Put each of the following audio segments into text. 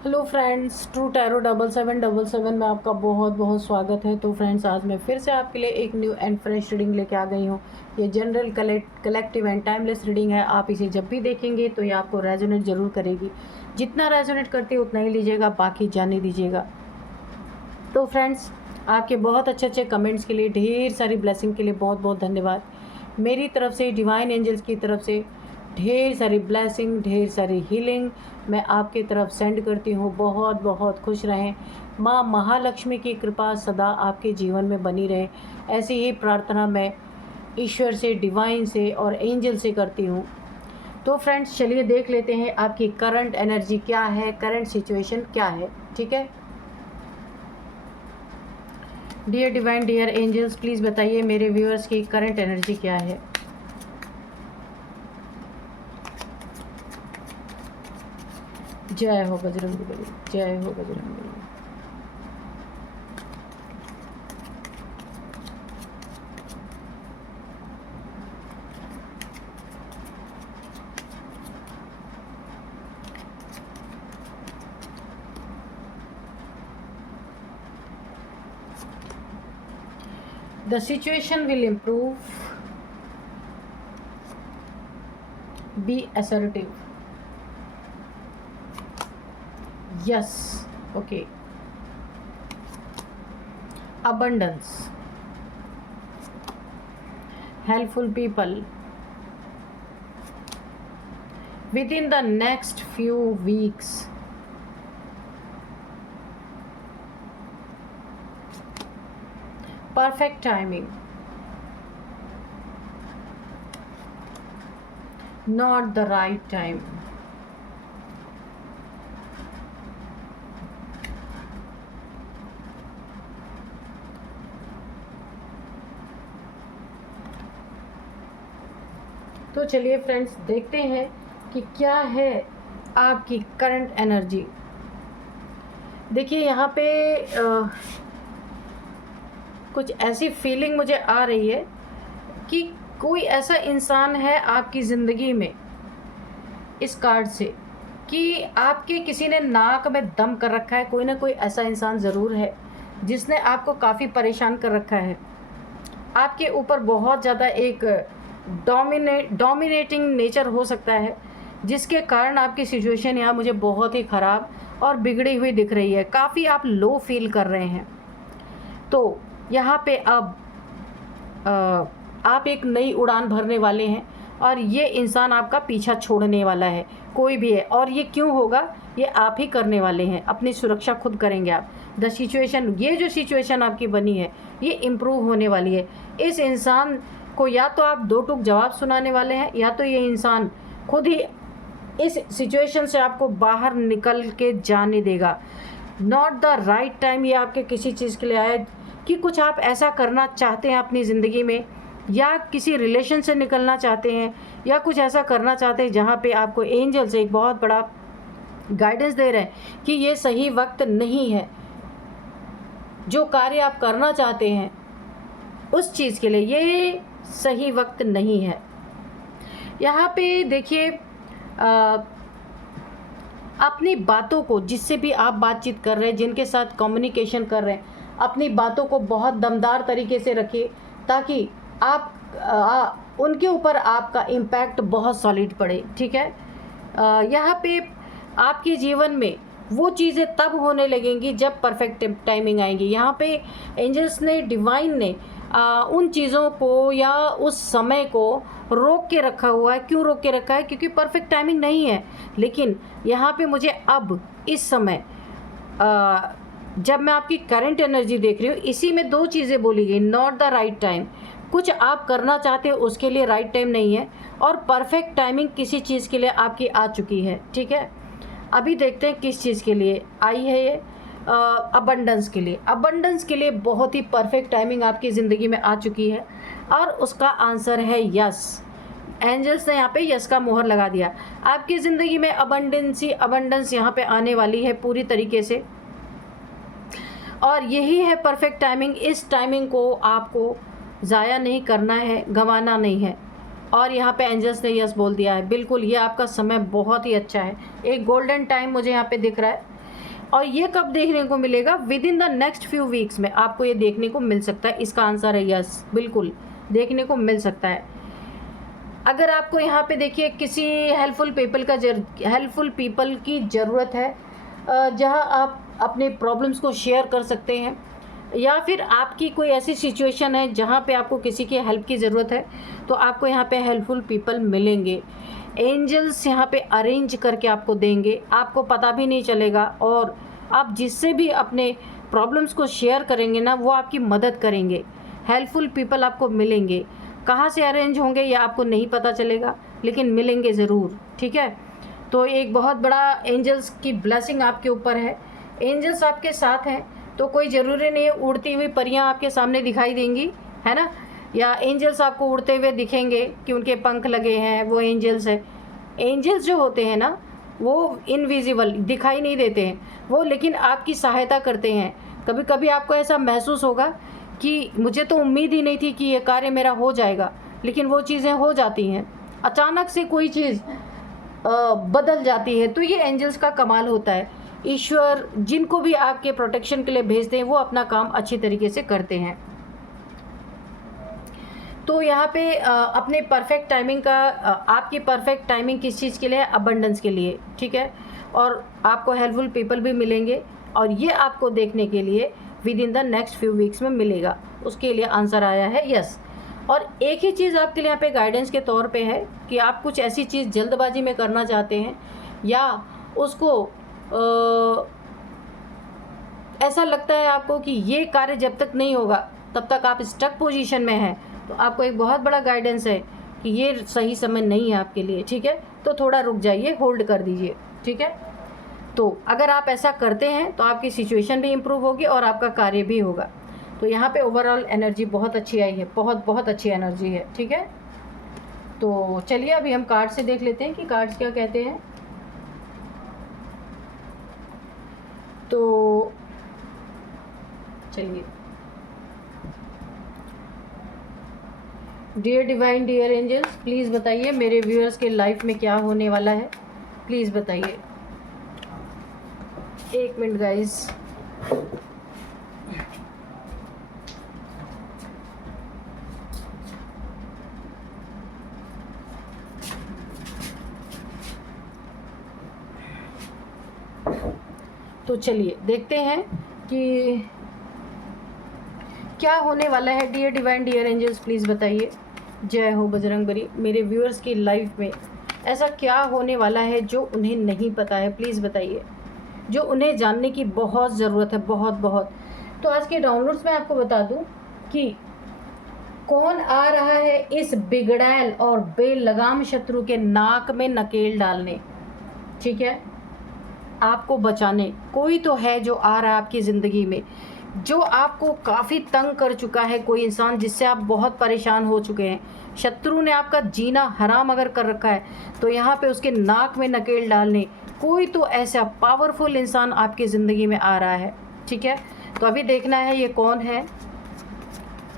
Hello friends, true tarot 7777 में आपका बहुत बहुत स्वागत है। तो फ्रेंड्स, आज मैं फिर से आपके लिए एक न्यू एंड फ्रेश रीडिंग लेके आ गई हूँ। ये general collective and timeless reading है। आप इसे जब भी देखेंगे तो ये आपको रेजोनेट ज़रूर करेगी। जितना रेजोनेट करती है उतना ही लीजिएगा, बाकी जाने दीजिएगा। तो फ्रेंड्स, आपके बहुत अच्छे अच्छे कमेंट्स के लिए, ढेर सारी ब्लेसिंग के लिए बहुत बहुत धन्यवाद। मेरी तरफ से, डिवाइन एंजल्स की तरफ से ढेर सारी ब्लेसिंग, ढेर सारी हीलिंग मैं आपकी तरफ सेंड करती हूँ। बहुत बहुत खुश रहें। माँ महालक्ष्मी की कृपा सदा आपके जीवन में बनी रहे, ऐसी ही प्रार्थना मैं ईश्वर से, डिवाइन से और एंजल से करती हूँ। तो फ्रेंड्स, चलिए देख लेते हैं आपकी करंट एनर्जी क्या है, करंट सिचुएशन क्या है। ठीक है, dear divine, dear angels, please बताइए मेरे व्यूअर्स की करंट एनर्जी क्या है। जय हो बजरंगबली, जय हो Bajrangbali. The situation will improve. Be assertive. Yes. Okay. Abundance. Helpful people. Within the next few weeks. Perfect timing. Not the right time. तो चलिए फ्रेंड्स, देखते हैं कि क्या है आपकी करंट एनर्जी। देखिए, यहाँ पे कुछ ऐसी फीलिंग मुझे आ रही है कि कोई ऐसा इंसान है आपकी ज़िंदगी में, इस कार्ड से, कि आपके किसी ने नाक में दम कर रखा है। कोई ना कोई ऐसा इंसान ज़रूर है जिसने आपको काफ़ी परेशान कर रखा है। आपके ऊपर बहुत ज़्यादा एक डोमिनेटिंग नेचर हो सकता है, जिसके कारण आपकी सिचुएशन यहाँ मुझे बहुत ही ख़राब और बिगड़ी हुई दिख रही है। काफ़ी आप लो फील कर रहे हैं। तो यहाँ पे अब आप एक नई उड़ान भरने वाले हैं और ये इंसान आपका पीछा छोड़ने वाला है, कोई भी है। और ये क्यों होगा, ये आप ही करने वाले हैं। अपनी सुरक्षा खुद करेंगे आप। द सिचुएशन, ये जो सिचुएशन आपकी बनी है, ये इम्प्रूव होने वाली है। इस इंसान को या तो आप दो टूक जवाब सुनाने वाले हैं, या तो ये इंसान खुद ही इस सिचुएशन से आपको बाहर निकल के जाने देगा। नॉट द राइट टाइम, ये आपके किसी चीज़ के लिए आया कि कुछ आप ऐसा करना चाहते हैं अपनी ज़िंदगी में, या किसी रिलेशन से निकलना चाहते हैं, या कुछ ऐसा करना चाहते हैं जहाँ पे आपको एंजल से एक बहुत बड़ा गाइडेंस दे रहे हैं कि ये सही वक्त नहीं है। जो कार्य आप करना चाहते हैं उस चीज़ के लिए ये सही वक्त नहीं है। यहाँ पे देखिए, अपनी बातों को, जिससे भी आप बातचीत कर रहे हैं, जिनके साथ कम्युनिकेशन कर रहे हैं, अपनी बातों को बहुत दमदार तरीके से रखिए, ताकि आप उनके ऊपर आपका इम्पैक्ट बहुत सॉलिड पड़े। ठीक है, यहाँ पे आपके जीवन में वो चीज़ें तब होने लगेंगी जब परफेक्ट टाइमिंग आएंगी। यहाँ पे एंजल्स ने, डिवाइन ने उन चीज़ों को या उस समय को रोक के रखा हुआ है। क्यों रोक के रखा है? क्योंकि परफेक्ट टाइमिंग नहीं है। लेकिन यहाँ पे मुझे अब इस समय जब मैं आपकी करंट एनर्जी देख रही हूँ, इसी में दो चीज़ें बोली गई। नॉट द राइट टाइम, कुछ आप करना चाहते हो उसके लिए राइट टाइम नहीं है, और परफेक्ट टाइमिंग किसी चीज़ के लिए आपकी आ चुकी है। ठीक है, अभी देखते हैं किस चीज़ के लिए आई है ये। अबंडेंस के लिए, अबंडेंस के लिए बहुत ही परफेक्ट टाइमिंग आपकी ज़िंदगी में आ चुकी है, और उसका आंसर है यस। एंजल्स ने यहाँ पे यस का मोहर लगा दिया। आपकी ज़िंदगी में अबंडेंस यहाँ पे आने वाली है पूरी तरीके से, और यही है परफेक्ट टाइमिंग। इस टाइमिंग को आपको ज़ाया नहीं करना है, गंवाना नहीं है। और यहाँ पे एंजल्स ने यस बोल दिया है। बिल्कुल, ये आपका समय बहुत ही अच्छा है। एक गोल्डन टाइम मुझे यहाँ पे दिख रहा है। और ये कब देखने को मिलेगा? With in the next few weeks में आपको ये देखने को मिल सकता है। इसका आंसर है यस, बिल्कुल देखने को मिल सकता है। अगर आपको यहाँ पे देखिए किसी हेल्पफुल पीपल की ज़रूरत है, जहाँ आप अपने प्रॉब्लम्स को शेयर कर सकते हैं, या फिर आपकी कोई ऐसी सिचुएशन है जहाँ पे आपको किसी की हेल्प की ज़रूरत है, तो आपको यहाँ पे हेल्पफुल पीपल मिलेंगे। एंजल्स यहाँ पे अरेंज करके आपको देंगे, आपको पता भी नहीं चलेगा। और आप जिससे भी अपने प्रॉब्लम्स को शेयर करेंगे ना, वो आपकी मदद करेंगे। हेल्पफुल पीपल आपको मिलेंगे। कहाँ से अरेंज होंगे ये आपको नहीं पता चलेगा, लेकिन मिलेंगे ज़रूर, ठीक है। तो एक बहुत बड़ा एंजल्स की ब्लेसिंग आपके ऊपर है। एंजल्स आपके साथ हैं, तो कोई ज़रूरी नहीं है उड़ती हुई परियां आपके सामने दिखाई देंगी, है ना, या एंजल्स आपको उड़ते हुए दिखेंगे कि उनके पंख लगे हैं, वो एंजल्स है। एंजल्स जो होते हैं ना, वो इनविजिबल दिखाई नहीं देते हैं वो, लेकिन आपकी सहायता करते हैं। कभी कभी आपको ऐसा महसूस होगा कि मुझे तो उम्मीद ही नहीं थी कि ये कार्य मेरा हो जाएगा, लेकिन वो चीज़ें हो जाती हैं। अचानक से कोई चीज़ बदल जाती है, तो ये एंजल्स का कमाल होता है। ईश्वर जिनको भी आपके प्रोटेक्शन के लिए भेजते हैं, वो अपना काम अच्छी तरीके से करते हैं। तो यहाँ पे अपने परफेक्ट टाइमिंग का आपकी परफेक्ट टाइमिंग किस चीज़ के लिए? अबंडेंस के लिए, ठीक है। और आपको हेल्पफुल पीपल भी मिलेंगे, और ये आपको देखने के लिए with in the next few weeks में मिलेगा। उसके लिए आंसर आया है यस। और एक ही चीज़ आपके लिए यहाँ पे गाइडेंस के तौर पे है कि आप कुछ ऐसी चीज़ जल्दबाजी में करना चाहते हैं, या उसको ऐसा लगता है आपको कि ये कार्य जब तक नहीं होगा तब तक आप स्टक पोजीशन में हैं, तो आपको एक बहुत बड़ा गाइडेंस है कि ये सही समय नहीं है आपके लिए, ठीक है। तो थोड़ा रुक जाइए, होल्ड कर दीजिए, ठीक है। तो अगर आप ऐसा करते हैं तो आपकी सिचुएशन भी इम्प्रूव होगी और आपका कार्य भी होगा। तो यहाँ पे ओवरऑल एनर्जी बहुत अच्छी आई है, बहुत बहुत अच्छी एनर्जी है, ठीक है। तो चलिए अभी हम कार्ड से देख लेते हैं कि कार्ड्स क्या कहते हैं। तो चलिए, dear divine, dear angels, please बताइए मेरे व्यूअर्स के लाइफ में क्या होने वाला है, प्लीज़ बताइए। एक मिनट गाइस। तो चलिए देखते हैं कि क्या होने वाला है। Dear divine, dear angels, please बताइए। जय हो बजरंगबली। मेरे व्यूअर्स की लाइफ में ऐसा क्या होने वाला है जो उन्हें नहीं पता है, प्लीज़ बताइए, जो उन्हें जानने की बहुत ज़रूरत है, बहुत बहुत। तो आज के डाउनलोड्स में आपको बता दूं कि कौन आ रहा है इस बिगड़ैल और बेलगाम शत्रु के नाक में नकेल डालने, ठीक है, आपको बचाने। कोई तो है जो आ रहा है आपकी ज़िंदगी में, जो आपको काफ़ी तंग कर चुका है, कोई इंसान जिससे आप बहुत परेशान हो चुके हैं। शत्रु ने आपका जीना हराम अगर कर रखा है, तो यहाँ पे उसके नाक में नकेल डालने कोई तो ऐसा पावरफुल इंसान आपकी ज़िंदगी में आ रहा है, ठीक है। तो अभी देखना है ये कौन है,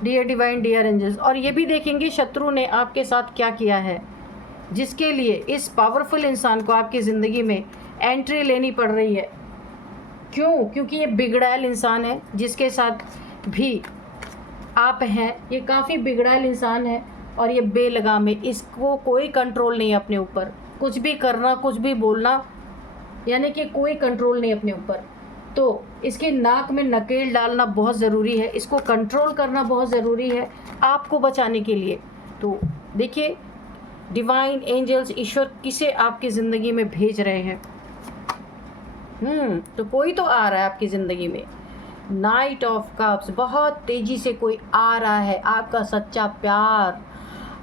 डियर डिवाइन, डियर एंजल्स। और ये भी देखेंगे शत्रु ने आपके साथ क्या किया है, जिसके लिए इस पावरफुल इंसान को आपकी ज़िंदगी में एंट्री लेनी पड़ रही है। क्यों? क्योंकि ये बिगड़ैल इंसान है जिसके साथ भी आप हैं, ये काफ़ी बिगड़ैल इंसान है और ये बेलगाम है। इसको कोई कंट्रोल नहीं है अपने ऊपर, कुछ भी करना, कुछ भी बोलना, यानी कि कोई कंट्रोल नहीं अपने ऊपर। तो इसकी नाक में नकेल डालना बहुत ज़रूरी है, इसको कंट्रोल करना बहुत ज़रूरी है आपको बचाने के लिए। तो देखिए डिवाइन एंजल्स, ईश्वर किसे आपकी ज़िंदगी में भेज रहे हैं। तो कोई तो आ रहा है आपकी ज़िंदगी में। नाइट ऑफ कप्स, बहुत तेज़ी से कोई आ रहा है, आपका सच्चा प्यार,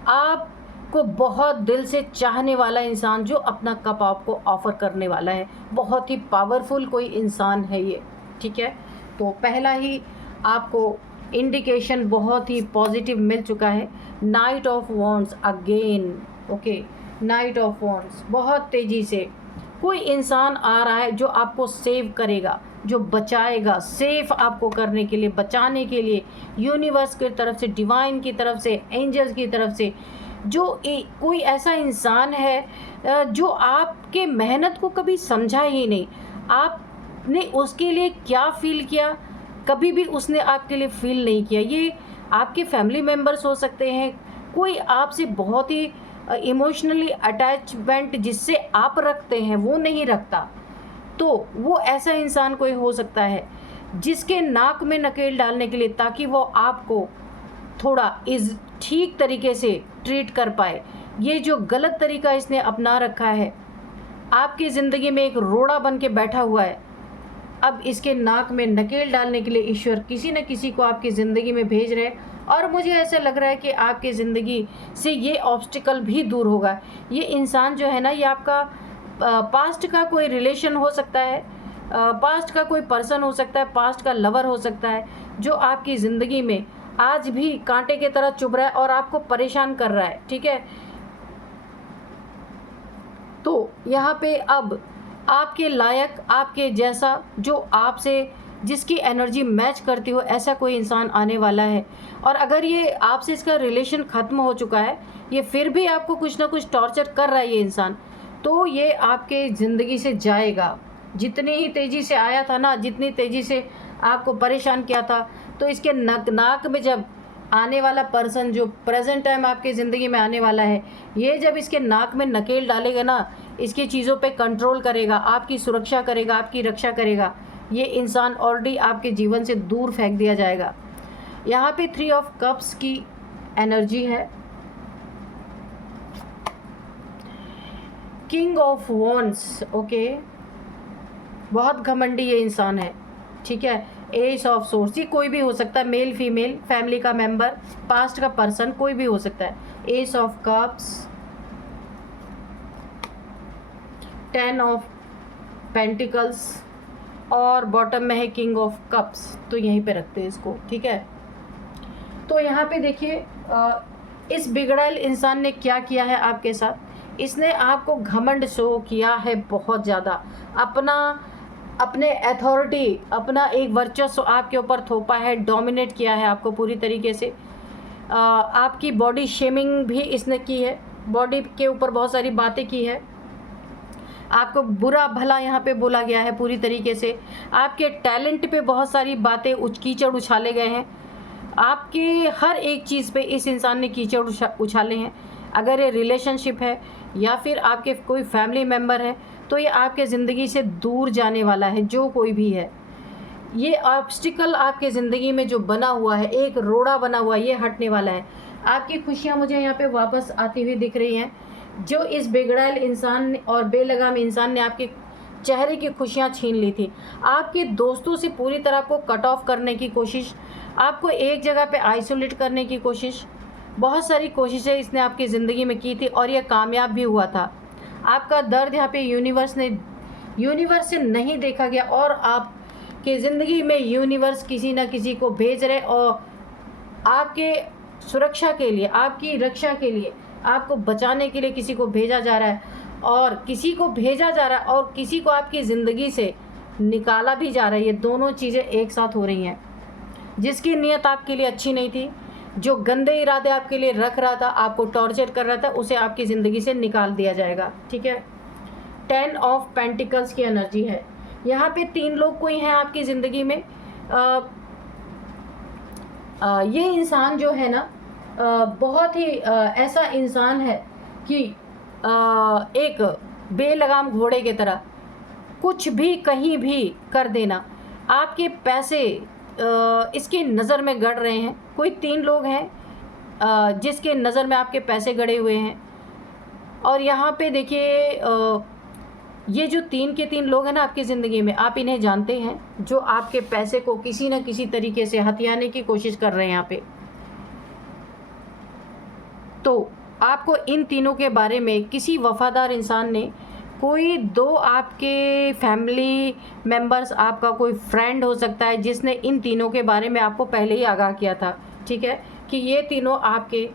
आपको बहुत दिल से चाहने वाला इंसान जो अपना कप आपको ऑफ़र करने वाला है। बहुत ही पावरफुल कोई इंसान है ये, ठीक है। तो पहला ही आपको इंडिकेशन बहुत ही पॉजिटिव मिल चुका है। Night of wands again, okay, night of wands, बहुत तेज़ी से कोई इंसान आ रहा है जो आपको सेव करेगा, जो बचाएगा, सेफ आपको करने के लिए, बचाने के लिए, यूनिवर्स की तरफ से, डिवाइन की तरफ से, एंजल्स की तरफ से, जो कोई ऐसा इंसान है जो आपके मेहनत को कभी समझा ही नहीं। आप आपने उसके लिए क्या फ़ील किया, कभी भी उसने आपके लिए फ़ील नहीं किया। ये आपके फैमिली मेम्बर्स हो सकते हैं, कोई आपसे बहुत ही इमोशनली अटैचमेंट जिससे आप रखते हैं वो नहीं रखता, तो वो ऐसा इंसान कोई हो सकता है जिसके नाक में नकेल डालने के लिए, ताकि वो आपको थोड़ा इस ठीक तरीके से ट्रीट कर पाए। ये जो गलत तरीका इसने अपना रखा है, आपकी ज़िंदगी में एक रोड़ा बन के बैठा हुआ है। अब इसके नाक में नकेल डालने के लिए ईश्वर किसी न किसी को आपकी ज़िंदगी में भेज रहे हैं, और मुझे ऐसा लग रहा है कि आपकी ज़िंदगी से ये ऑब्स्टिकल भी दूर होगा। ये इंसान जो है ना, ये आपका पास्ट का कोई रिलेशन हो सकता है, पास्ट का कोई पर्सन हो सकता है, पास्ट का लवर हो सकता है, जो आपकी ज़िंदगी में आज भी कांटे की तरह चुभ रहा है और आपको परेशान कर रहा है। ठीक है, तो यहाँ पे अब आपके लायक, आपके जैसा, जो आपसे जिसकी एनर्जी मैच करती हो, ऐसा कोई इंसान आने वाला है। और अगर ये आपसे इसका रिलेशन ख़त्म हो चुका है, ये फिर भी आपको कुछ ना कुछ टॉर्चर कर रहा है ये इंसान, तो ये आपके ज़िंदगी से जाएगा। जितनी ही तेज़ी से आया था ना, जितनी तेज़ी से आपको परेशान किया था, तो इसके नाक में जब आने वाला पर्सन जो प्रेजेंट टाइम आपकी ज़िंदगी में आने वाला है, ये जब इसके नाक में नकेल डालेगा ना, इसकी चीज़ों पे कंट्रोल करेगा, आपकी सुरक्षा करेगा, आपकी रक्षा करेगा, ये इंसान ऑलरेडी आपके जीवन से दूर फेंक दिया जाएगा। यहाँ पे 3 ऑफ कप्स की एनर्जी है, किंग ऑफ वॉन्ड्स। ओके, बहुत घमंडी ये इंसान है। ठीक है, एस ऑफ सोर्स, ये कोई भी हो सकता है, मेल फीमेल, फैमिली का मेंबर, पास्ट का पर्सन, कोई भी हो सकता है। S of cups, 10 of pentacles, और बॉटम में है किंग ऑफ कप्स। तो यहीं पे रखते हैं इसको। ठीक है, तो यहाँ पे देखिए इस बिगड़ैल इंसान ने क्या किया है आपके साथ। इसने आपको घमंड शो किया है बहुत ज़्यादा, अपने अथॉरिटी, अपना एक वर्चस्व आपके ऊपर थोपा है, डोमिनेट किया है आपको पूरी तरीके से। आपकी बॉडी शेमिंग भी इसने की है, बॉडी के ऊपर बहुत सारी बातें की है, आपको बुरा भला यहाँ पे बोला गया है पूरी तरीके से। आपके टैलेंट पे बहुत सारी बातें कीचड़ उछाले गए हैं, आपके हर एक चीज़ पे इस इंसान ने कीचड़ उछाले हैं। अगर ये रिलेशनशिप है या फिर आपके कोई फैमिली मेम्बर है, तो ये आपके ज़िंदगी से दूर जाने वाला है, जो कोई भी है। ये ऑब्स्टिकल आपके ज़िंदगी में जो बना हुआ है, एक रोड़ा बना हुआ है, ये हटने वाला है। आपकी खुशियाँ मुझे यहाँ पे वापस आती हुई दिख रही हैं। जो इस बेगड़ैल इंसान और बेलगाम इंसान ने आपके चेहरे की खुशियाँ छीन ली थी, आपके दोस्तों से पूरी तरह आपको कट ऑफ करने की कोशिश, आपको एक जगह पे आइसोलेट करने की कोशिश, बहुत सारी कोशिशें इसने आपकी ज़िंदगी में की थी और यह कामयाब भी हुआ था। आपका दर्द यहाँ पे यूनिवर्स से नहीं देखा गया, और आपके ज़िंदगी में यूनिवर्स किसी न किसी को भेज रहे, और आपके सुरक्षा के लिए, आपकी रक्षा के लिए, आपको बचाने के लिए किसी को भेजा जा रहा है, और किसी को भेजा जा रहा है और किसी को आपकी ज़िंदगी से निकाला भी जा रहा है। ये दोनों चीज़ें एक साथ हो रही हैं। जिसकी नीयत आपके लिए अच्छी नहीं थी, जो गंदे इरादे आपके लिए रख रहा था, आपको टॉर्चर कर रहा था, उसे आपकी ज़िंदगी से निकाल दिया जाएगा। ठीक है, 10 ऑफ पेंटिकल्स की एनर्जी है। यहाँ पे 3 लोग कोई हैं आपकी ज़िंदगी में। ये इंसान जो है ना, बहुत ही ऐसा इंसान है कि एक बेलगाम घोड़े की तरह कुछ भी कहीं भी कर देना। आपके पैसे इसकी नज़र में गड़ रहे हैं। कोई 3 लोग हैं जिसके नज़र में आपके पैसे गड़े हुए हैं। और यहाँ पे देखिए, ये जो 3 के 3 लोग हैं ना आपकी ज़िंदगी में, आप इन्हें जानते हैं, जो आपके पैसे को किसी न किसी तरीके से हथियाने की कोशिश कर रहे हैं यहाँ पे। तो आपको इन तीनों के बारे में किसी वफ़ादार इंसान ने, कोई 2 आपके फैमिली मेंबर्स, आपका कोई फ्रेंड हो सकता है, जिसने इन तीनों के बारे में आपको पहले ही आगाह किया था। ठीक है, कि ये तीनों आपके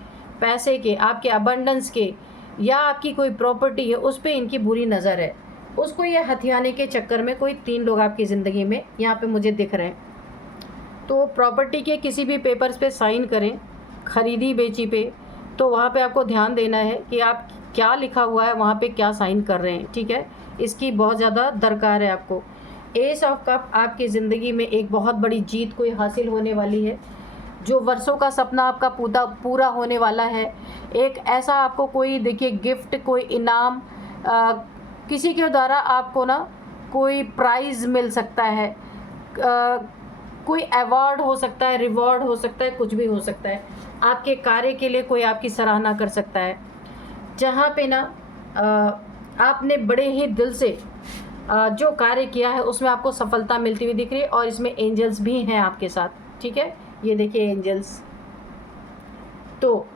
पैसे के, आपके अबंडेंस के, या आपकी कोई प्रॉपर्टी है उस पर इनकी बुरी नज़र है। उसको ये हथियाने के चक्कर में कोई 3 लोग आपकी ज़िंदगी में यहाँ पे मुझे दिख रहे हैं। तो प्रॉपर्टी के किसी भी पेपर्स पे साइन करें, ख़रीदी बेची पे, तो वहाँ पे आपको ध्यान देना है कि आप क्या लिखा हुआ है, वहाँ पे क्या साइन कर रहे हैं। ठीक है, इसकी बहुत ज़्यादा दरकार है आपको। एस ऑफ कप आपकी ज़िंदगी में एक बहुत बड़ी जीत कोई हासिल होने वाली है, जो वर्षों का सपना आपका पूरा होने वाला है। एक ऐसा आपको कोई देखिए गिफ्ट, कोई इनाम, किसी के द्वारा आपको ना कोई प्राइज़ मिल सकता है, कोई अवार्ड हो सकता है, रिवॉर्ड हो सकता है, कुछ भी हो सकता है। आपके कार्य के लिए कोई आपकी सराहना कर सकता है, जहाँ पे ना आपने बड़े ही दिल से जो कार्य किया है उसमें आपको सफलता मिलती हुई दिख रही है। और इसमें एंजल्स भी हैं आपके साथ, ठीक है, ये देखिए एंजल्स। तो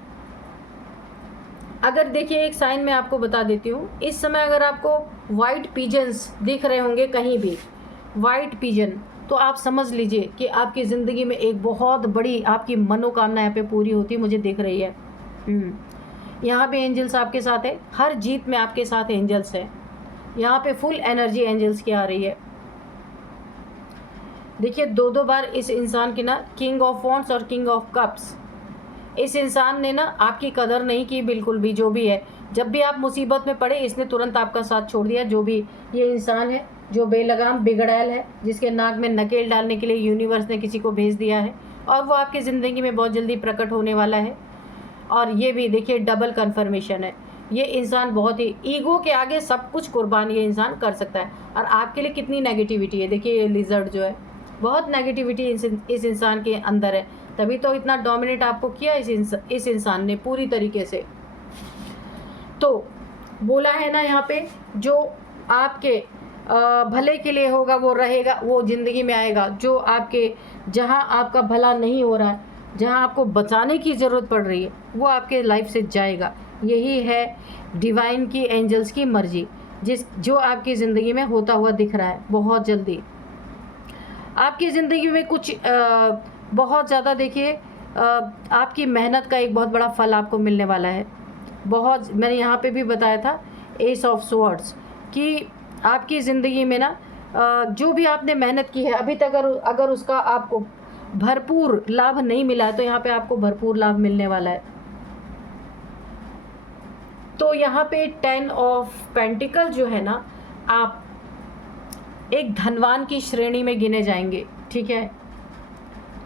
अगर देखिए एक साइन मैं आपको बता देती हूँ, इस समय अगर आपको वाइट पिजन्स दिख रहे होंगे कहीं भी, वाइट पिजन, तो आप समझ लीजिए कि आपकी ज़िंदगी में एक बहुत बड़ी आपकी मनोकामना यहाँ पे पूरी होती है, मुझे दिख रही है। यहाँ पे एंजल्स आपके साथ है, हर जीत में आपके साथ एंजल्स है। यहाँ पे फुल एनर्जी एंजल्स की आ रही है। देखिए 2-2 बार इस इंसान की ना किंग ऑफ वॉन्ड्स और किंग ऑफ कप्स, इस इंसान ने ना आपकी कदर नहीं की बिल्कुल भी। जो भी है, जब भी आप मुसीबत में पड़े इसने तुरंत आपका साथ छोड़ दिया। जो भी ये इंसान है जो बेलगाम बिगड़ैल है, जिसके नाक में नकेल डालने के लिए यूनिवर्स ने किसी को भेज दिया है, और वो आपकी ज़िंदगी में बहुत जल्दी प्रकट होने वाला है। और ये भी देखिए डबल कन्फर्मेशन है। ये इंसान बहुत ही ईगो के आगे सब कुछ कुर्बान ये इंसान कर सकता है। और आपके लिए कितनी नेगेटिविटी है, देखिए ये लिजर्ड जो है, बहुत नेगेटिविटी इस इंसान के अंदर है, तभी तो इतना डोमिनेट आपको किया इस इंसान ने पूरी तरीके से। तो बोला है ना यहाँ पे, जो आपके भले के लिए होगा वो रहेगा, वो ज़िंदगी में आएगा। जो आपके जहाँ आपका भला नहीं हो रहा है, जहाँ आपको बचाने की ज़रूरत पड़ रही है, वो आपके लाइफ से जाएगा। यही है डिवाइन की, एंजल्स की मर्जी, जो आपकी ज़िंदगी में होता हुआ दिख रहा है। बहुत जल्दी आपकी ज़िंदगी में कुछ बहुत ज़्यादा देखिए आपकी मेहनत का एक बहुत बड़ा फल आपको मिलने वाला है। बहुत, मैंने यहाँ पे भी बताया था एस ऑफ स्वॉर्ड्स, कि आपकी ज़िंदगी में ना जो भी आपने मेहनत की है अभी तक, अगर उसका आपको भरपूर लाभ नहीं मिला है, तो यहाँ पे आपको भरपूर लाभ मिलने वाला है। तो यहाँ पे 10 ऑफ पेंटिकल जो है ना, आप एक धनवान की श्रेणी में गिने जाएंगे, ठीक है,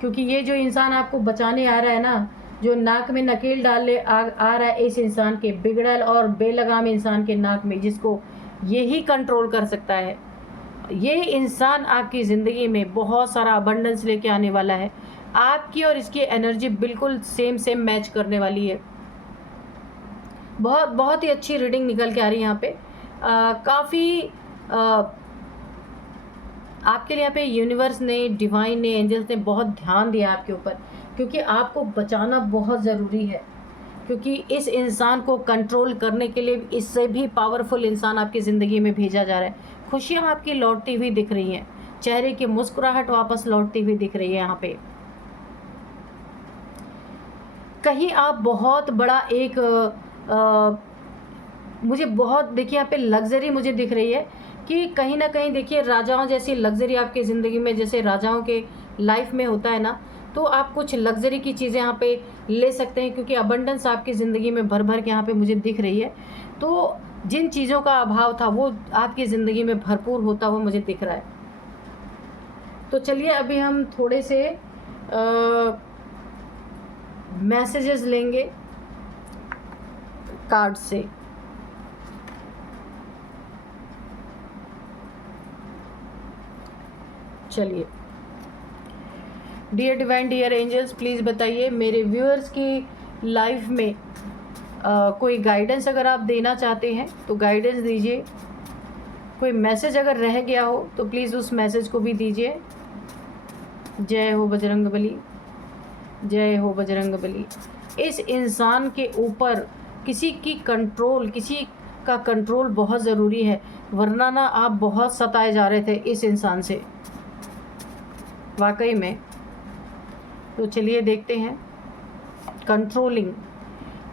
क्योंकि ये जो इंसान आपको बचाने आ रहा है ना, जो नाक में नकेल डालने आ रहा है इस इंसान के, बिगड़ैल और बेलगाम इंसान के नाक में, जिसको यही कंट्रोल कर सकता है, ये इंसान आपकी ज़िंदगी में बहुत सारा अबंडेंस लेके आने वाला है। आपकी और इसकी एनर्जी बिल्कुल सेम मैच करने वाली है। बहुत ही अच्छी रीडिंग निकल के आ रही है यहाँ पे। काफ़ी आपके लिए यहाँ पे यूनिवर्स ने, डिवाइन ने, एंजल्स ने बहुत ध्यान दिया आपके ऊपर, क्योंकि आपको बचाना बहुत ज़रूरी है। क्योंकि इस इंसान को कंट्रोल करने के लिए इससे भी पावरफुल इंसान आपकी ज़िंदगी में भेजा जा रहा है। खुशियाँ आपकी लौटती हुई दिख रही हैं, चेहरे की मुस्कुराहट वापस लौटती हुई दिख रही है। यहाँ पे कहीं आप बहुत बड़ा एक मुझे बहुत देखिए यहाँ पे लग्जरी मुझे दिख रही है, कि कहीं ना कहीं देखिए राजाओं जैसी लग्जरी आपकी ज़िंदगी में, जैसे राजाओं के लाइफ में होता है ना, तो आप कुछ लग्जरी की चीज़ें यहाँ पे ले सकते हैं, क्योंकि अबंडेंस आपकी ज़िंदगी में भर भर के यहाँ पे मुझे दिख रही है। तो जिन चीज़ों का अभाव था वो आपकी ज़िंदगी में भरपूर होता हुआ मुझे दिख रहा है। तो चलिए अभी हम थोड़े से मैसेजेस लेंगे कार्ड से। चलिए, dear divine, dear angels, please बताइए मेरे व्यूअर्स की लाइफ में कोई गाइडेंस अगर आप देना चाहते हैं तो गाइडेंस दीजिए। कोई मैसेज अगर रह गया हो तो प्लीज़ उस मैसेज को भी दीजिए। जय हो बजरंगबली, जय हो बजरंगबली। इस इंसान के ऊपर किसी का कंट्रोल बहुत ज़रूरी है, वरना ना आप बहुत सताए जा रहे थे इस इंसान से, वाकई में। तो चलिए देखते हैं। कंट्रोलिंग,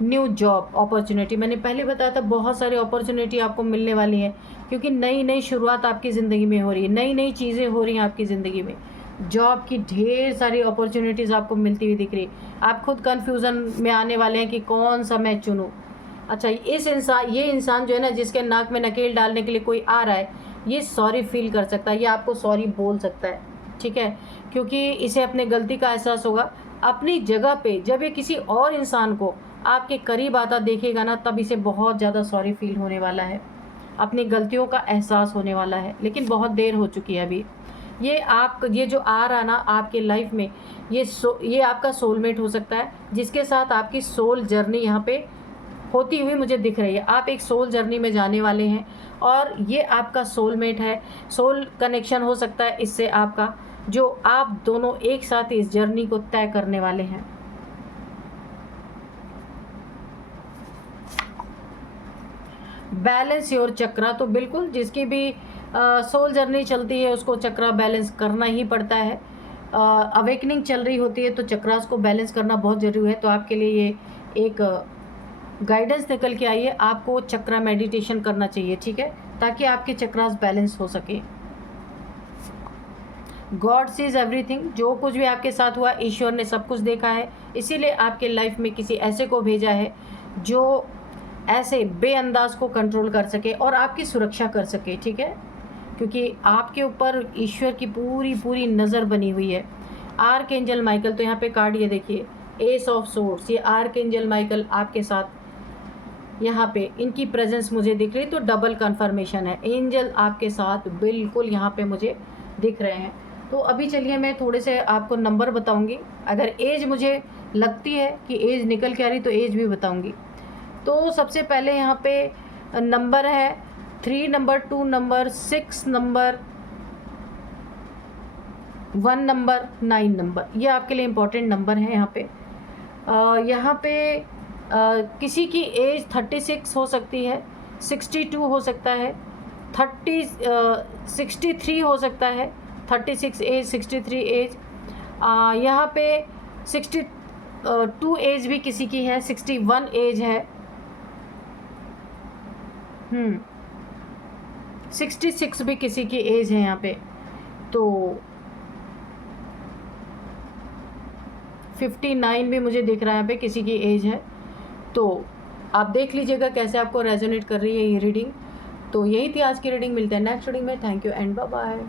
न्यू जॉब अपॉर्चुनिटी, मैंने पहले बताया था बहुत सारी अपॉर्चुनिटी आपको मिलने वाली है, क्योंकि नई नई शुरुआत आपकी ज़िंदगी में हो रही है, नई नई चीज़ें हो रही हैं आपकी ज़िंदगी में। जॉब की ढेर सारी अपॉर्चुनिटीज़ आपको मिलती हुई दिख रही है। आप खुद कन्फ्यूज़न में आने वाले हैं कि कौन सा मैं चुनूँ। अच्छा, ये इंसान जो है ना, जिसके नाक में नकेल डालने के लिए कोई आ रहा है, ये सॉरी फील कर सकता है, ये आपको सॉरी बोल सकता है, ठीक है, क्योंकि इसे अपने गलती का एहसास होगा। अपनी जगह पे जब ये किसी और इंसान को आपके करीब आता देखेगा ना, तब इसे बहुत ज़्यादा सॉरी फील होने वाला है, अपनी गलतियों का एहसास होने वाला है, लेकिन बहुत देर हो चुकी है अभी। ये जो आ रहा ना आपके लाइफ में, ये आपका सोलमेट हो सकता है, जिसके साथ आपकी सोल जर्नी यहाँ पे होती हुई मुझे दिख रही है। आप एक सोल जर्नी में जाने वाले हैं और ये आपका सोलमेट है, सोल कनेक्शन हो सकता है इससे आपका, जो आप दोनों एक साथ इस जर्नी को तय करने वाले हैं। बैलेंस योर चक्रा, तो बिल्कुल जिसकी भी सोल जर्नी चलती है उसको चक्रा बैलेंस करना ही पड़ता है। अवेकनिंग चल रही होती है तो चक्रास को बैलेंस करना बहुत ज़रूरी है। तो आपके लिए ये एक गाइडेंस निकल के आई है, आपको चक्रा मेडिटेशन करना चाहिए, ठीक है, ताकि आपके चक्रास बैलेंस हो सके। गॉड सीज एवरीथिंग, जो कुछ भी आपके साथ हुआ ईश्वर ने सब कुछ देखा है, इसीलिए आपके लाइफ में किसी ऐसे को भेजा है जो ऐसे बेअंदाज को कंट्रोल कर सके और आपकी सुरक्षा कर सके, ठीक है, क्योंकि आपके ऊपर ईश्वर की पूरी पूरी नज़र बनी हुई है। आर्कएंजल माइकल, तो यहाँ पे कार्ड ये देखिए, एस ऑफ सोर्ड्स, ये आर्कएंजल माइकल आपके साथ यहाँ पे इनकी प्रेजेंस मुझे दिख रही, तो डबल कंफर्मेशन है, एंजल आपके साथ बिल्कुल यहाँ पे मुझे दिख रहे हैं। तो अभी चलिए मैं थोड़े से आपको नंबर बताऊंगी, अगर एज मुझे लगती है कि एज निकल के आ रही तो एज भी बताऊंगी। तो सबसे पहले यहाँ पे नंबर है 3 number, 2 number, 6 number, 1 number, 9 number, ये आपके लिए इम्पोर्टेंट नंबर है। यहाँ पे किसी की एज 36 हो सकती है, 62 हो सकता है, 63 हो सकता है, 36 एज, 63 एज। यहाँ पे 62 एज भी किसी की है, 61 एज है, 66 भी किसी की एज है यहाँ पे, तो 59 भी मुझे दिख रहा है यहाँ पे किसी की एज है। तो आप देख लीजिएगा कैसे आपको रेजोनेट कर रही है ये रीडिंग। तो यही थी आज की रीडिंग, मिलते हैं नेक्स्ट रीडिंग में। Thank you and bye bye.